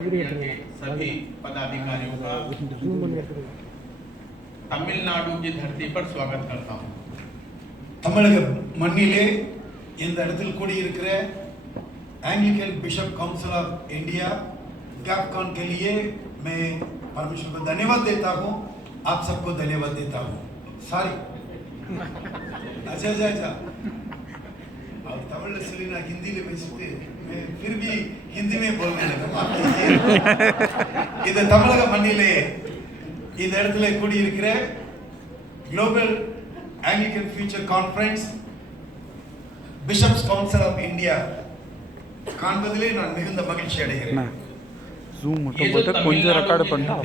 के सभी पदाधिकारियों का तमिलनाडु की धरती पर स्वागत करता हूं। தமிழக மண்ணிலே இந்த இடத்தில் கூடியிருக்கிற Anglican bishop council of India GAFCON के लिए मैं परमेश्वर को धन्यवाद देता हूं। आप सबको धन्यवाद देता हूं। सॉरी अच्छा और तमिल से ना हिंदी में பேசிட்டு मैं फिर भी हिंदी में बोलने लगा। माफ कीजिए। இது தமிழக மண்ணிலே இந்த இடத்துல கூடியிருக்கிற global Anglican future conference bishops council of India காண்பதிலே நான் மிகுந்த மகிழ்ச்சி அடைகிறேன்। ஜூம் மட்டும் போட்டு கொஞ்சம் ரெக்கார்ட் பண்ணிட்டா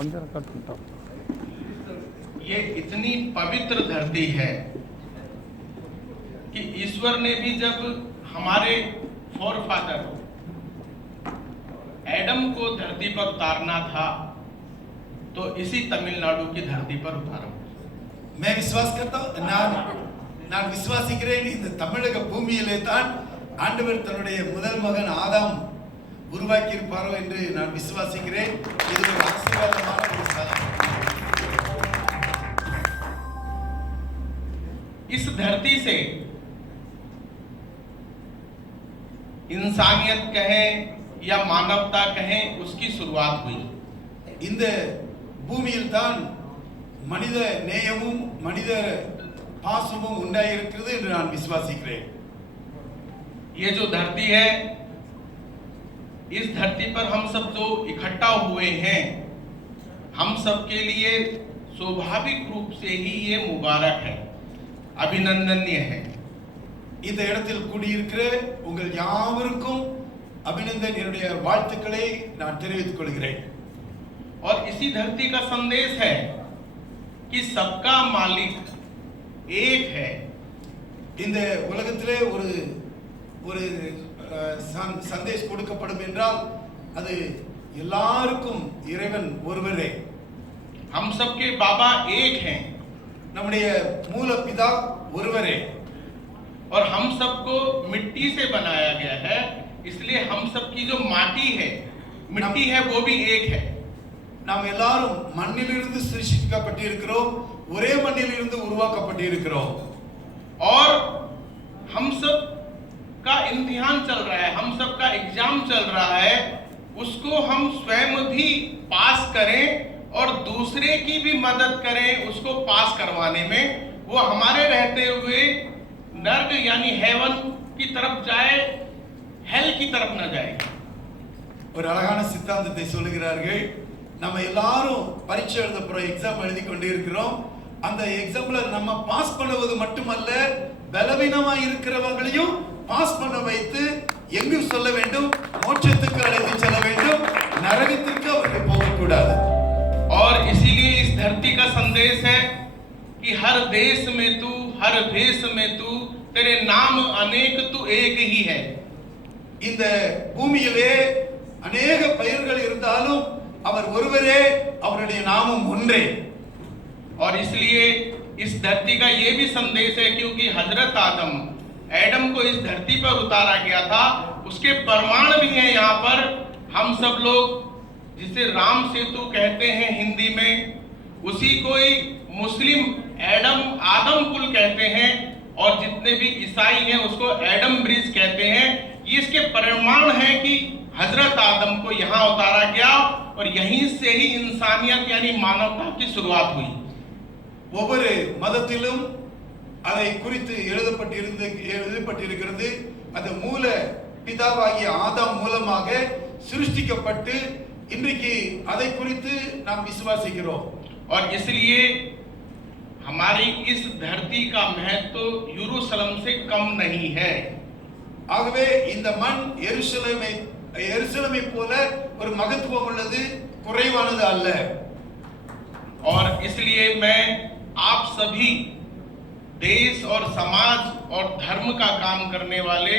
கொஞ்சம் ரெக்கார்ட் பண்ணிட்டா ये इतनी पवित्र धरती है कि ईश्वर ने भी जब हमारे फोरफादर एडम को धरती पर उतारना था तो इसी तमिलनाडु की धरती पर उतारा। मैं विश्वास करता हूं நான் விசுவாசிக்கிறேன் இந்த தமிழக பூமியிலே தான் ஆண்டவர் தன்னுடைய முதல் மகன் ஆதாம் உருவாக்கி இருப்பாரோ என்று நான் விசுவாசிக்கிறேன்। இது ஒரு ஆசீர்வாதமான ஒரு ஸ்தலம்। इस धरती से इंसानियत कहें या मानवता कहें उसकी शुरुआत हुई। இந்த பூமியில் தான் மனித நேயமும் மனித பாசமும் உண்டாயிருக்கிறது என்று நான் விசுவாசிக்கிறேன்। ये जो धरती है इस धरती पर हम सब जो इकट्ठा हुए हैं हम सब के लिए स्वाभाविक रूप से ही ये मुबारक है, अभिनंदनीय है। இந்த இடத்தில் கூடியிருக்கிற உங்கள் யாவருக்கும் அபிநந்தன் என்னுடைய வாழ்த்துக்களை நான் தெரிவித்துக் கொள்கிறேன்। और इसी धरती का संदेश है कि सबका मालिक एक है। இந்த உலகத்திலே ஒரு ஒரு சந்தேஷ் கொடுக்கப்படும் என்றால் அது எல்லாருக்கும் இறைவன் ஒருவரே। हम सबके बाबा एक हैं, நம்முடைய மூல பிதா ஒருவரே। और हम सबको मिट्टी से बनाया गया है, इसलिए हम सबकी जो माटी है मिट्टी है वो भी एक है। நாம் எல்லாரும் மண்ணிலிருந்து சிருஷ்டிக்கப்பட்டிருக்கிறோம், ஒரே மண்ணிலிருந்து உருவாக்கப்பட்டிருக்கிறோம்। और हम सब का इम्तिहान चल रहा है, हम सब का एग्जाम चल रहा है, उसको हम स्वयं भी पास करें और दूसरे की भी मदद करें उसको पास करवाने में। वो हमारे रहते हुए नर्क यानी हेवन की तरफ जाए, हेल की तरफ न जाए। ஒரு அழகான சித்தாந்தத்தை சொல்லுகிறார்கள்। நம்ம எல்லாரும் பரீட்சை எழுத போற எக்ஸாம் எழுதி கொண்டு இருக்கிறோம்। அந்த எக்ஸாம்ல நம்ம பாஸ் பண்ணுவது மட்டுமல்ல, பலவீனமா இருக்கிறவங்களையும் பாஸ் பண்ண வைத்து எங்கு சொல்ல வேண்டும், மோட்சத்துக்கு அழைத்து செல்ல வேண்டும், நரகத்திற்கு அவர்கள் போகக்கூடாது। और इसीलिए इस धरती का संदेश है कि हर देश में तू, हर भेष में तू, तेरे नाम अनेक तू एक ही है। இந்த பூமியிலே अनेक பெயர்கள் இருந்தாலும் அவர் ஒருவரே, அவருடைய நாமம் ஒன்றே। और इसलिए इस धरती का ये भी संदेश है क्योंकि हजरत आदम एडम को इस धरती पर उतारा गया था, उसके प्रमाण भी हैं यहाँ पर। हम सब लोग जिसे राम सेतु कहते हैं हिंदी में, उसी को ही मुस्लिम एडम आदम पुल कहते हैं और जितने भी ईसाई हैं उसको एडम ब्रिज कहते हैं। ये इसके प्रमाण है कि हजरत आदम को यहाँ उतारा गया और यहीं से ही इंसानियत यानी मानवता की शुरुआत हुई। ஒவ்வொரு மதத்திலும் அதை குறித்து எழுதப்பட்டிருக்கிறது। அது மூல பிதாவாகிய ஆதாம் மூலமாக சிருஷ்டிக்கப்பட்டு இன்றைக்கு அதை குறித்து நாம் விசுவாசிக்கிறோம்। और इसलिए हमारी इस धरती का महत्व यरूशलेम से कम नहीं है। ஆகவே இந்த மண் எருசலேமை போல ஒரு மகத்துவம் உள்ளது, குறைவானது அல்ல। और इसलिए मैं आप सभी देश और समाज और धर्म का काम करने वाले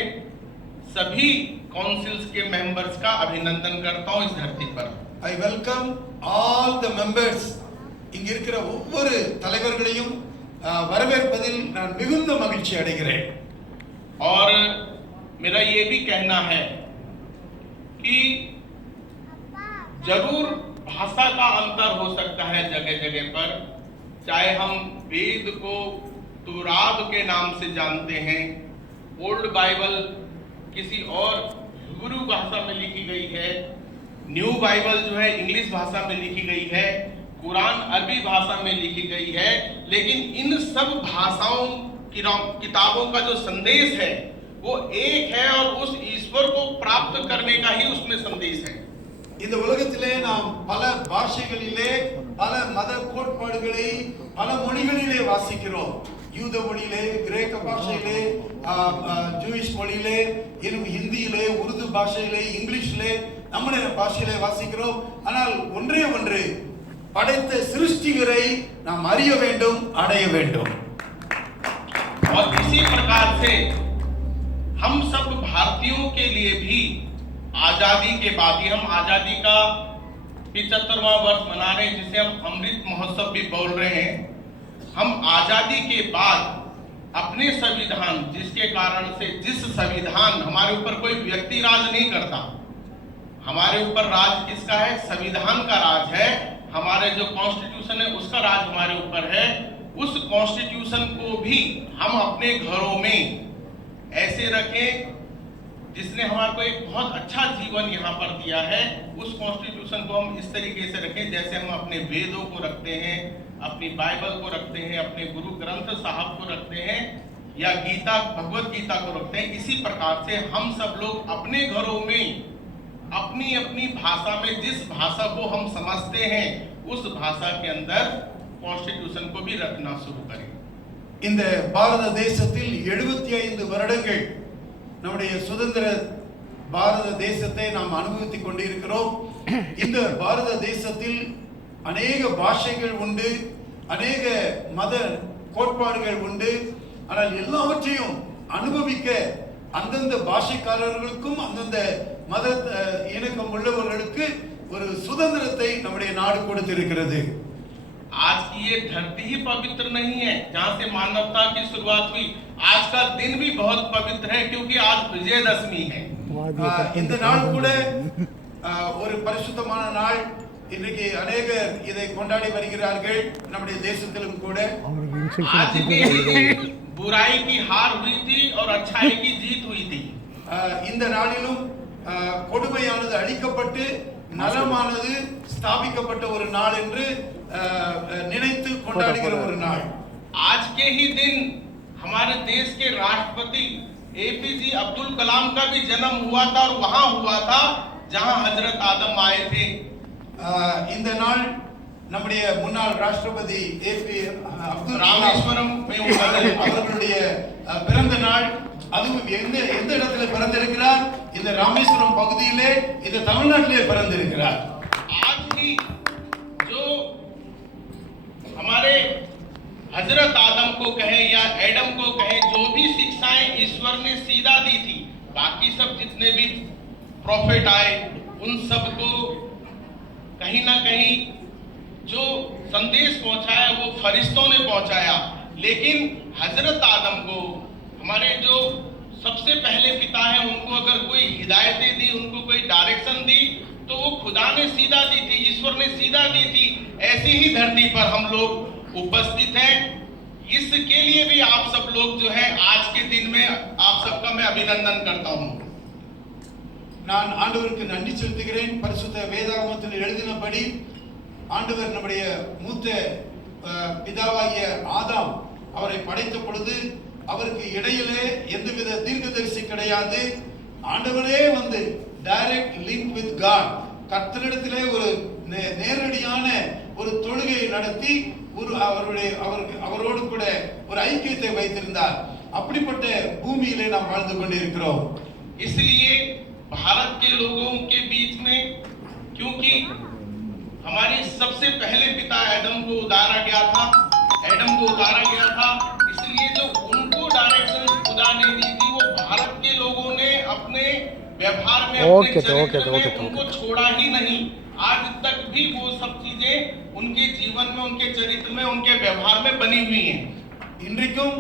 सभी काउंसिल्स के मेंबर्स का अभिनंदन करता हूं इस धरती पर। I welcome all the members। இங்க இருக்கிற ஒவ்வொரு தலைவர்களையும் வரவேற்பதில் நான் மிகுந்த மகிழ்ச்சி அடைகிறேன்। और मेरा ये भी कहना है कि जरूर भाषा का अंतर हो सकता है जगह जगह पर, चाहे हम वेद को तुराब के नाम से जानते हैं, ओल्ड बाइबल किसी और हिब्रू भाषा में लिखी गई है, न्यू बाइबल जो है इंग्लिश भाषा में लिखी गई है, कुरान अरबी भाषा में लिखी गई है, लेकिन इन सब भाषाओं की किताबों का जो संदेश है वो एक है और उस ईश्वर को प्राप्त करने का ही उसमें संदेश है। இந்த உலகத்திலே நாம் பல பாஷைகளிலே பல மத கோட்பாடுகளை பல மொழிகளிலே வாசிக்கிறோம். யூத மொழியிலே, கிரேக்க பாஷையிலே, ஜூயிஷ் மொழியிலே, இன்னும் ஹிந்தியிலே, உருது பாஷையிலே, இங்கிலீஷிலே, நம்முடைய பாஷையிலே வாசிக்கிறோம். ஆனால் ஒன்றே ஒன்று, படைத்த சிருஷ்டிகரை நாம் அறிய வேண்டும், அடைய வேண்டும். और इसी प्रकार से हम सब भारतीयों के लिए भी आजादी के बाद ही, हम आजादी का 75वां वर्ष मना रहे हैं जिसे हम अमृत महोत्सव भी बोल रहे हैं, हम आजादी के बाद अपने संविधान, जिसके कारण से जिस संविधान, हमारे ऊपर कोई व्यक्ति राज नहीं करता, हमारे ऊपर राज किसका है? संविधान का राज है, हमारे जो कॉन्स्टिट्यूशन है उसका राज हमारे ऊपर है। उस कॉन्स्टिट्यूशन को भी हम अपने घरों में ऐसे रखें जिसने हमारे को एक बहुत अच्छा जीवन यहाँ पर दिया है। उस कॉन्स्टिट्यूशन को हम इस तरीके से रखें जैसे हम अपने वेदों को रखते हैं, अपनी बाइबल को रखते हैं, अपने गुरु ग्रंथ साहब को रखते हैं, या गीता, भगवत गीता को रखते हैं। इसी प्रकार से हम सब लोग अपने घरों में अपनी अपनी भाषा में जिस भाषा को हम समझते हैं उस भाषा के अंदर कॉन्स्टिट्यूशन को भी रखना शुरू करें। இந்த பாரத தேசத்தில் 75 வருடங்கள் நம்முடைய சுதந்திர பாரத தேசத்தை நாம் அனுபவித்துக் கொண்டிருக்கிறோம். இந்த பாரத தேசத்தில் அநேக பாஷைகள் உண்டு, அநேக மத கோட்பாடுகள் உண்டு. ஆனால் எல்லாவற்றையும் அனுபவிக்க அந்தந்த பாஷைக்காரர்களுக்கும் அந்தந்த மத இணக்கம் உள்ளவர்களுக்கு ஒரு சுதந்திரத்தை நம்முடைய நாடு கொடுத்திருக்கிறது. आज की ये धरती ही पवित्र नहीं है जहाँ से मानवता की शुरुआत हुई। आज का दिन भी बहुत पवित्र है क्योंकि आज विजयदशमी है। இந்த நாள் கூட ஒரு பரிசுத்தமான நாள். இன்னைக்கு अनेகர் இதை கொண்டாடி வருகிறார்கள். நம்முடைய தேசத்திலும் கூட आज भी बुराई की हार हुई थी और अच्छाई की जीत हुई थी। இந்த நாளிலும் கொடுமையானது அழிக்கப்பட்டு நலமானது ஸ்தாபிக்கப்பட்ட ஒரு நாள் என்று நினைத்து கொண்டாடுகிற ஒரு நாள். आज के ही दिन हमारे देश के राष्ट्रपति एपीजे अब्दुल कलाम का भी जन्म हुआ था और वहां हुआ था जहां हजरत आदम आए थे। இந்த நாள் நம்முடைய முன்னாள் ராஷ்டிரபதி ஏபி அப்துல் ராமேஸ்வரம் அவர்களுடைய பிறந்த நாள். அதுவும் எந்த இடத்துல பிறந்திருக்கிறார்? இந்த ராமேஸ்வரம் பகுதியிலே, இந்த தமிழ்நாட்டிலே பிறந்திருக்கிறார். आज भी जो हमारे हजरत आदम को कहें या एडम को कहें, जो भी शिक्षाएं ईश्वर ने सीधा दी थी, बाकी सब जितने भी प्रॉफिट आए उन सबको कहीं ना कहीं जो संदेश पहुंचाया वो फरिश्तों ने पहुंचाया। लेकिन हजरत आदम को, हमारे जो सबसे पहले पिता हैं, उनको अगर कोई हिदायतें दी, उनको कोई डायरेक्शन दी तो वो खुदा ने सीधा दी थी, ईश्वर ने सीधा दी थी। ऐसी ही धरती पर हम लोग उपस्थित हैं। इसके लिए भी आप सब लोग जो है आज के दिन में आप सबका मैं अभिनंदन करता हूं। நான் ஆண்டவருக்கு நன்றி செலுத்துகிறேன். பரிசுத்த வேதாகமத்தில் எழுதினபடி ஆண்டவர் நம்முடைய மூத்த பிதாவாகிய ஆதாம் அவரை படைத்த பொழுது அவருக்கு இடையிலே எந்தவித தீர்க்கதரிசி கிடையாது. ஆண்டவரே வந்து டைரக்ட் லிங்க் வித் காட், கர்த்தரிடத்திலே ஒரு நேரடியான ஒரு தொழுகை நடத்தி அவரோடு கூட ஒரு ஐக்கியத்தை வைத்திருந்தார். அப்படிப்பட்ட பூமியிலே நாம் வாழ்ந்து கொண்டிருக்கிறோம். इसलिए भारत के लोगों के बीच में, क्योंकि हमारे सबसे पहले पिता एडम को उतारा गया था, इसलिए जो उनको डायरेक्शन खुदा ने दी थी वो भारत के लोगों ने अपने व्यवहार में, अपने चरित्र में उनको छोड़ा ही नहीं। आज तक भी वो सब चीजें उनके जीवन में, उनके चरित्र में, उनके व्यवहार में बनी हुई हैं। இன்றைக்கும்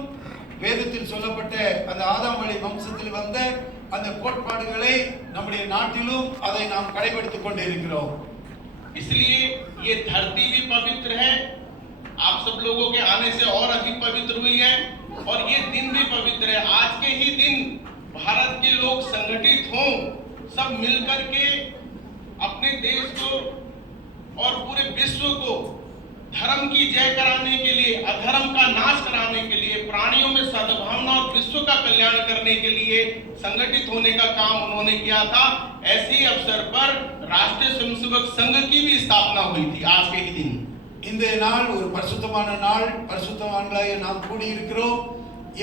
வேதத்தில் சொல்லப்பட்ட அந்த ஆதாம் வழி வம்சத்தில் வந்த அந்த கோட்பாடுகளை நம்முடைய நாட்டிலும் அதை நாம் கடைபிடித்துக் கொண்டிருக்கிறோம். इसलिए ये धरती भी पवित्र है, आप सब लोगों के आने से और अधिक पवित्र हुई है, और ये दिन भी पवित्र है। आज के ही दिन भारत के लोग संगठित हों, सब मिलकर के अपने देश को और पूरे विश्व को धर्म की जय कराने के लिए, अधर्म का नाश कराने के लिए, प्राणियों में सद्भावना और विश्व का कल्याण करने के लिए संगठित होने का काम उन्होंने किया था। ऐसे ही अवसर पर राष्ट्रीय स्वयंसेवक संघ की भी स्थापना हुई थी आज के ही दिन। இந்த நாள் ஒரு பரிசுத்தமான நாள், பரிசுத்தவான்களாக நாம் கூடியிருக்கிறோம்.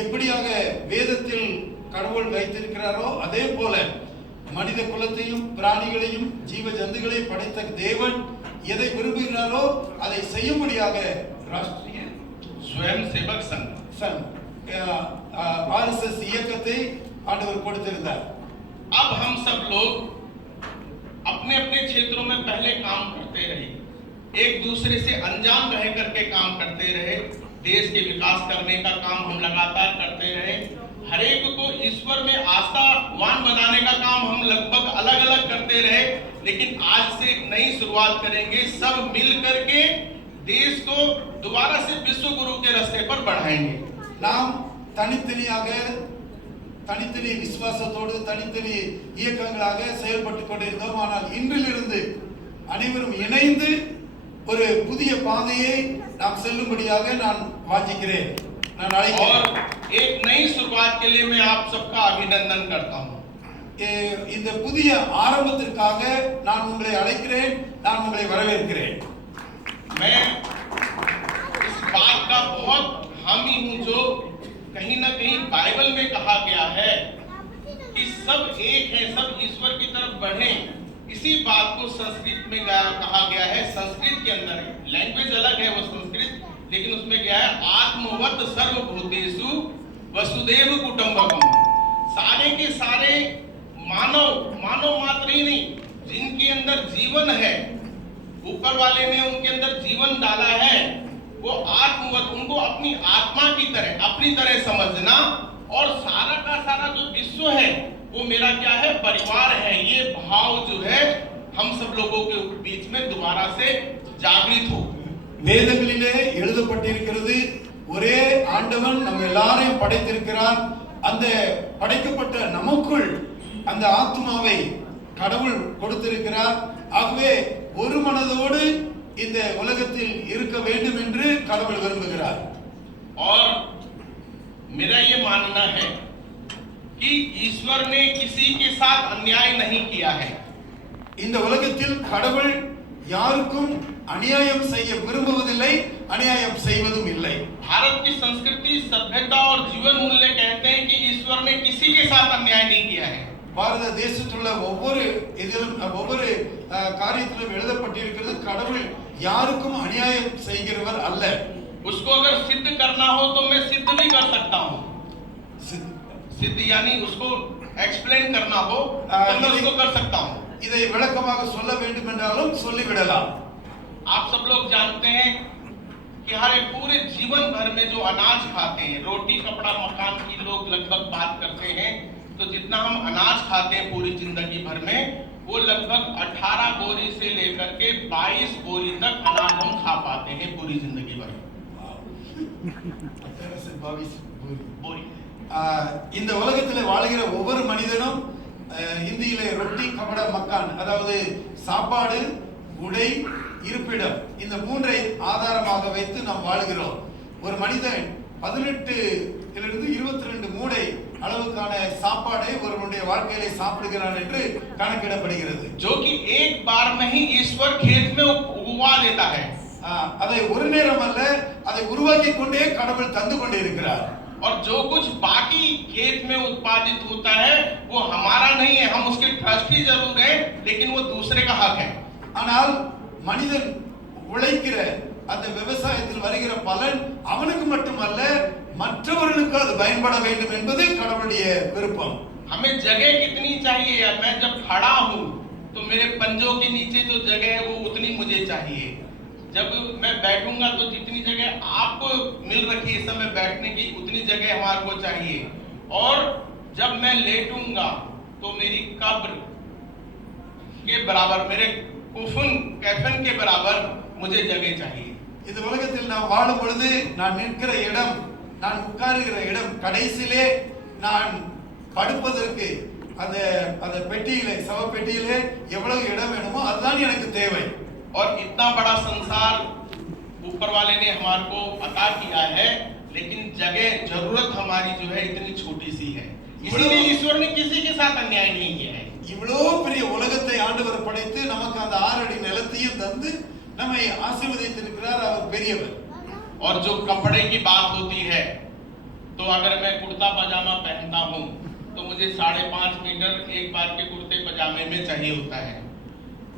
எப்படியாக வேதத்தில் கடவுள் வைத்திருக்கிறாரோ அதே போல மனித குலத்தையும் பிராணிகளையும் ஜீவ ஜந்துகளையும் படைத்த தேவன் எதை விரும்புகிறாரோ அதை செய்யும்படியாக ராஷ்டிரிய स्वयंसेवक संघ आरएसएस இயக்கத்தை ஆண்டவர் கொடுத்திருந்தார். अब हम सब लोग अपने अपने क्षेत्रों में पहले काम करते रहे, एक दूसरे से अनजान रह करके काम करते रहे, देश के विकास करने का काम हम लगातार करते रहे, हर एक को ईश्वर में आस्थावान बनाने का काम हम लगभग अलग अलग करते रहे। लेकिन आज से एक नई शुरुआत करेंगे, सब मिल करके देश को दोबारा से विश्व गुरु के रास्ते पर बढ़ाएंगे। நாம் தனித்தனியாக தனித்தனி விசுவாசத்தோடு தனித்தனி இயக்கங்களாக செயல்பட்டு கொண்டிருந்தோம். ஆனால் இன்றிலிருந்து அனைவரும் இணைந்து ஒரு புதிய பாதையை நாம் செல்லும்படியாக நான் வாஞ்சிக்கிறேன், நான் அழைக்கிறேன். और एक नई शुरुआत के लिए मैं आप सबका अभिनंदन करता हूं। இந்த புதிய ஆரம்பத்திற்காக நான் உங்களை அழைக்கிறேன், நான் உங்களை வரவேற்கிறேன். मैं इस बात का बहुत हामी हूं जो कहीं ना कहीं बाइबल में कहा गया है कि सब एक है, सब ईश्वर की तरफ बढ़ें। इसी बात को संस्कृत में कहा गया है। संस्कृत के अंदर लैंग्वेज अलग है वो संस्कृत, लेकिन उसमें क्या है, आत्मवत सर्वभूतेषु वसुदेव कुटुंबकम। सारे के सारे मानव मात्र ही नहीं, जिनके अंदर जीवन है, ऊपर वाले ने उनके अंदर जीवन डाला है, वो आत्मवत, उनको अपनी आत्मा की तरह, अपनी तरह समझना, और सारा का सारा जो विश्व है वो मेरा क्या है, परिवार है। ये भाव जो है हम सब लोगों के बीच में दोबारा से जागृत हो। வேதங்களிலே எழுதப்பட்டிருக்கிறது, ஒரே ஆண்டவன் நம்ம எல்லாரையும் படைத்திருக்கிறார். அந்த படைக்கப்பட்ட நமக்குள் அந்த ஆத்மாவை கடவுள் கொடுத்திருக்கிறார். ஆகவே ஒரு மனதோடு இந்த உலகத்தில் இருக்க வேண்டும் என்று கடவுள் விரும்புகிறார். और मेरा ये मानना है कि ईश्वर ने किसी के साथ अन्याय नहीं किया है। இந்த உலகத்தில் கடவுள் யாருக்கும் அநியாயம் செய்ய விரும்புவதில்லை, அநியாயம் செய்வதும் இல்லை. भारत की संस्कृति, सभ्यता और जीवन मूल्य कहते हैं कि ईश्वर ने किसी के साथ अन्याय नहीं किया है। பாரத தேசத்துள்ள ஒவ்வொரு இதிலும் ஒவ்வொரு காரியத்திலும் எழுதப்பட்டிருக்கிறது, கடவுள் யாருக்கும் அநியாயம் செய்கிறவர் அல்ல. उसको अगर सिद्ध करना हो तो मैं सिद्ध भी कर सकता हूँ। सिद्ध यानी उसको एक्सप्लेन करना हो तो मैं उसको कर सकता हूँ। இதை விளக்கமாக சொல்ல வேண்டும் என்றாலும் சொல்லிவிடலாம். आप सब लोग जानते हैं कि हमारे पूरे जीवन भर में जो अनाज खाते हैं, रोटी कपड़ा मकान की लोग लगभग बात करते हैं, तो जितना हम अनाज खाते हैं पूरी जिंदगी भर में, वो लगभग 18 बोरी से लेकर के 22 बोरी तक अनाज हम खा पाते हैं पूरी जिंदगी भर। बोरी। இந்த உலகத்தில் வாழ்கிற ஒவ்வொரு மனிதனும் இந்தியிலே ரொட்டி கபட மக்கான், அதாவது சாப்பாடு, உடை, இருப்பிடம், இந்த மூன்றை ஆதாரமாக வைத்து நாம் வாழ்கிறோம். ஒரு மனிதன் 18 22 மூடை அளவுக்கான சாப்பாடை ஒருவனுடைய வாழ்க்கையிலே சாப்பிடுகிறான் என்று கணக்கிடப்படுகிறது. जो कि एक बार में ही ईश्वर खेत में उगवा देता है। அதை ஒரு நேரம் அல்ல, அதை உருவாக்கி கொண்டே கடவுள் தந்து கொண்டே இருக்கிறார். और जो कुछ बाकी खेत में उत्पादित होता है वो हमारा नहीं है, हम उसके ट्रस्टी जरूर हैं, लेकिन वो दूसरे का हक है। ஆனால் மனிதன் உழைக்கிற அந்த விவசாயத்தில் வருகிற பலன் அவனுக்கு மட்டுமல்ல, மற்றவர்களுக்கு அது பயன்பட வேண்டும் என்பது கடவுளுடைய விருப்பம். हमें जगह कितनी चाहिए? मैं जब खड़ा हूँ तो मेरे पंजों के नीचे जो जगह है वो उतनी मुझे चाहिए। जब मैं बैठूंगा तो जितनी जगह आपको मिल रखी है इस समय बैठने की, उतनी जगह हमारे को चाहिए। और जब मैं लेटूंगा तो मेरी कब्र के बराबर, मेरे कुफन कैफन के बराबर मुझे जगह चाहिए। இந்த உலகத்தில் நாம் வாழும் பொழுது நான் நிற்கிற இடம், நான் உட்காருகிற இடம், கடைசியிலே நான் படுப்பதற்கு அந்த அந்த பெட்டியிலே, சவ பெட்டியிலே எவ்வளவு இடம் வேணுமோ அதுதான் எனக்கு தேவை. और इतना बड़ा संसार ऊपर वाले ने हमारे को अता किया है, लेकिन जगह जरूरत हमारी जो है इतनी छोटी सी है। इसलिए ईश्वर ने किसी के साथ अन्याय नहीं किया है। இவ்வளோ பெரிய உலகத்தை ஆண்டவர் படைத்து நமக்கு அந்த 6 அடி நிலத்தையும் தந்து நம்மை ஆசீர்வதித்திருக்கிறார். அவர் பெரியவர். और जो कपड़े की बात होती है, तो अगर मैं कुर्ता पजामा पहनता हूँ तो मुझे 5.5 मीटर एक बार के कुर्ते पजामे में चाहिए होता है।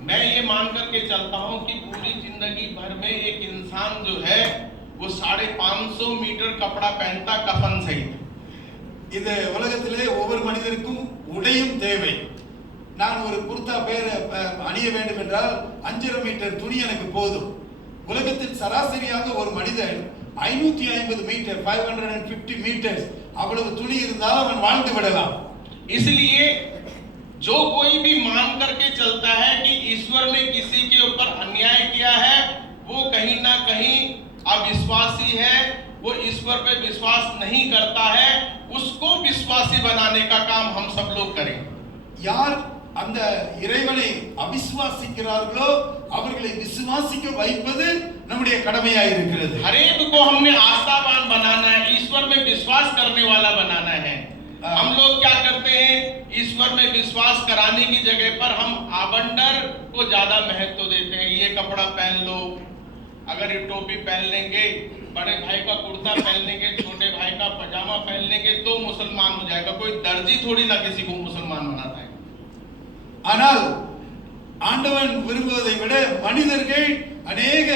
मैं ये मान करके चलता हूँ कि पूरी जिंदगी भर में एक इंसान जो है वो 550 मीटर कपड़ा पहनता, कफन सहित। இந்த உலகத்திலே ஒவ்வொரு மனிதருக்கும் உடையும் தேவை. நான் ஒரு குர்தா அணிய வேண்டும் என்றால் 5.5 மீட்டர் துணி எனக்கு போதும். உலகத்தில் சராசரியாக ஒரு மனிதன் 550 மீட்டர் 550 மீட்டர்ஸ் அவ்வளவு துணி இருந்தால் அவன் வாழ்ந்து விடலாம். इसलिए जो कोई भी मान करके चलता है कि ईश्वर ने किसी के ऊपर अन्याय किया है, वो कहीं ना कहीं अविश्वासी है, वो ईश्वर पे विश्वास नहीं करता है। उसको विश्वासी बनाने का काम हम सब लोग करें। யார் அந்த இறைவனை அவிசுவாசிக்கிறார்களோ அவர்களை விசுவாசிக்க வைப்பது நம்முடைய கடமையாக இருக்கிறது. हर एक को हमने आस्थावान बनाना है, ईश्वर में विश्वास करने वाला बनाना है। हम लोग क्या करते हैं, ईश्वर में विश्वास कराने की जगह पर हम आबंडर को ज्यादा महत्व देते हैं। ये कपड़ा पहन लो, अगर ये टोपी पहन लेंगे, बड़े भाई का कुर्ता पहन लेंगे, छोटे भाई का पजामा पहन लेंगे तो मुसलमान हो जाएगा। कोई दर्जी थोड़ी ना किसी को मुसलमान बनाता है। ஆனால் ஆண்டவன் விரும்புவதை விட மனிதர்கள் அநேக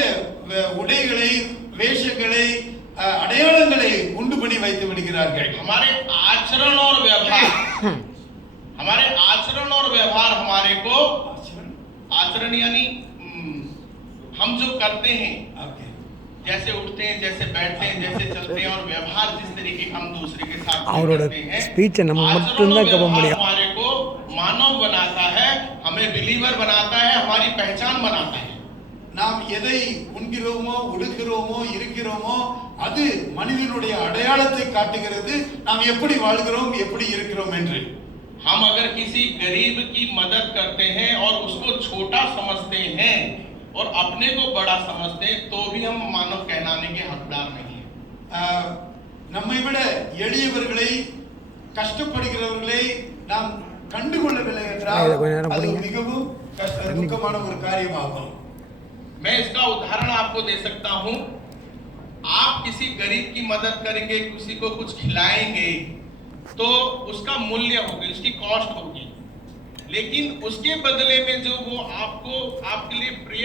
உடைகளை, வேஷங்களை, அடையாளங்களை உண்டு பண்ணி வைத்து விடுகிறார்கள். हमारे आचरण और व्यवहार हमारे को आचरण यानी हम जो करते हैं, जैसे उठते हैं, जैसे बैठते हैं, जैसे चलते हैं, और व्यवहार जिस तरीके हम दूसरे के साथ करते हैं, हमारे को मानव बनाता है, हमें बिलीवर बनाता है, हमारी पहचान बनाता है। நாம் எதை உண்கிறோமோ, உடுக்கிறோமோ, இருக்கிறோமோ அது மனிதனுடைய அடையாளத்தை காட்டுகிறது. நாம் எப்படி வாழ்கிறோம், எப்படி இருக்கிறோம் என்று. हम अगर किसी गरीब की मदद करते हैं और उसको छोटा समझते हैं और अपने को बड़ा समझते हैं, तो भी हम मानव कहलाने के हकदार नहीं है। நம்மை விட எளியவர்களை, கஷ்டப்படுகிறவர்களை நாம் கண்டுகொள்ளவில்லை என்றால் அது மிகவும் துக்கமான ஒரு காரியமாகும். मैं इसका उदाहरण आपको दे सकता हूं। आप किसी गरीब की मदद करेंगे, किसी को कुछ खिलाएंगे, तो उसका मूल्य होगी, उसकी कॉस्ट होगी, लेकिन उसके बदले में जो वो आपको आपके लिए प्रिय